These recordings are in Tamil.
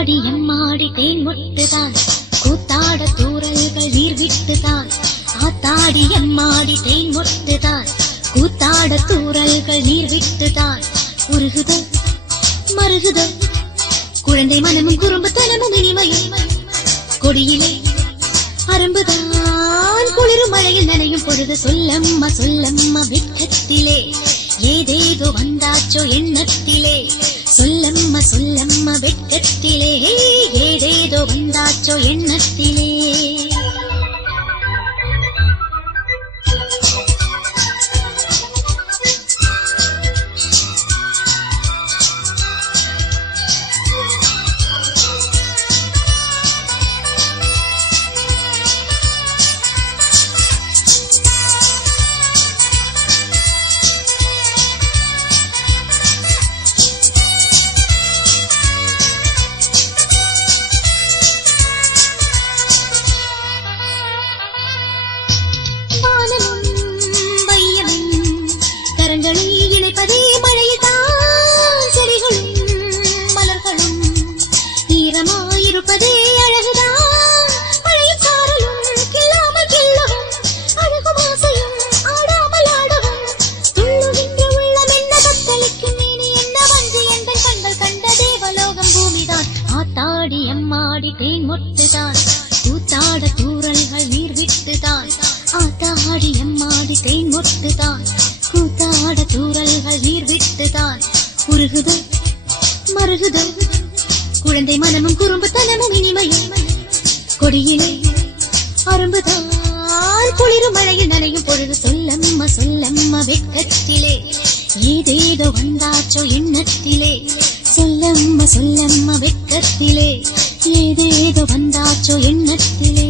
ஆத்தாடி எம்மாடி தேன் முட்டுதான் கூத்தாட தூரல்கள் நீர் விட்டுதான். ஆத்தாடி எம்மாடி தேன் முட்டுதான் கூத்தாட தூரல்கள் நீர் விட்டுதான். உருகுதோ மருகுதோ குழந்தை மனமும் குறும்புத்தனமும் இனிமையும் கொடியிலே அரும்புதான் குளிரும் மழையில் நனையும் பொழுது சொல்லம்மா சொல்லம்மா வெட்கத்திலே ஏதேதோ வந்தாச்சோ எண்ணத்திலே. சொல்லம்மா சொல்லம்மா வெட்கத்திலே ஏதேதோ வந்தாச்சோ எண்ணத்திலே. இணைப்பதே மழைதான் செடிகளும் மலர்களும் ஈரமாயிருப்பதே அழகுதான். மழையும் சாரலும் கில்லாமல் கில்லவும் அழகும் ஆசையும் ஆடாமல் ஆடவும் துள்ளுகின்ற உள்ளம் என்ன தத்தளிக்கும் மேனி என்ன வந்து எந்த கண்கள் கண்ட தேவலோகம் பூமிதான். ஆத்தாடி எம்மாடி தேன் மொட்டுதான் கூத்தாட தூரல்கள் நீர் விட்டுதான். ஆத்தாடி எம்மாடி தேன் மொட்டுதான் கூத்தாட தூரல்கள் நீர் விட்டுதான். உருகுதோ மருகுதோ குழந்தை மனமும் குறும்புத்தனமும் இனிமையும் கொடியிலே அரும்புதான் குளிரும் மழையில் நனையும் பொழுது சொல்லம்மா சொல்லம்மா வெட்கத்திலே ஏதேதோ வந்தாச்சோ எண்ணத்திலே. சொல்லம்மா சொல்லம்மா வெட்கத்திலே ஏதேதோ வந்தாச்சோ எண்ணத்திலே.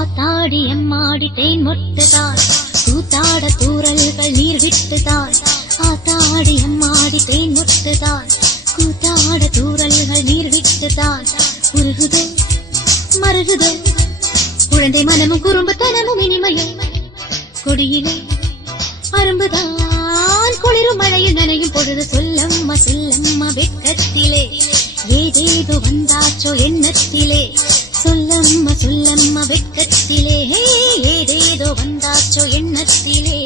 ஆத்தாடி எம்மாடி தேன் மொட்டுதான் கூத்தாட தூரல்கள் நீர் விட்டுதான். ஆத்தாடி எம்மாடி தேன் மொட்டுதான் கூத்தாட தூரல்கள் நீர் விட்டுதான். உருகுதோ மருகுதோ குழந்தை மனமும் குறும்புத்தனமும் இனிமையும் கொடியிலே அரும்புதான் குளிரும் மழையில் நனையும் பொழுது சொல்லம்மா சொல்லம்மா வெட்கத்திலே ஏதேதோ வந்தாச்சோ எண்ணத்திலே. சொல்லம்மா சொல்லம்மா வெட்கத்திலே ஏதேதோ வந்தாச்சோ எண்ணத்திலே.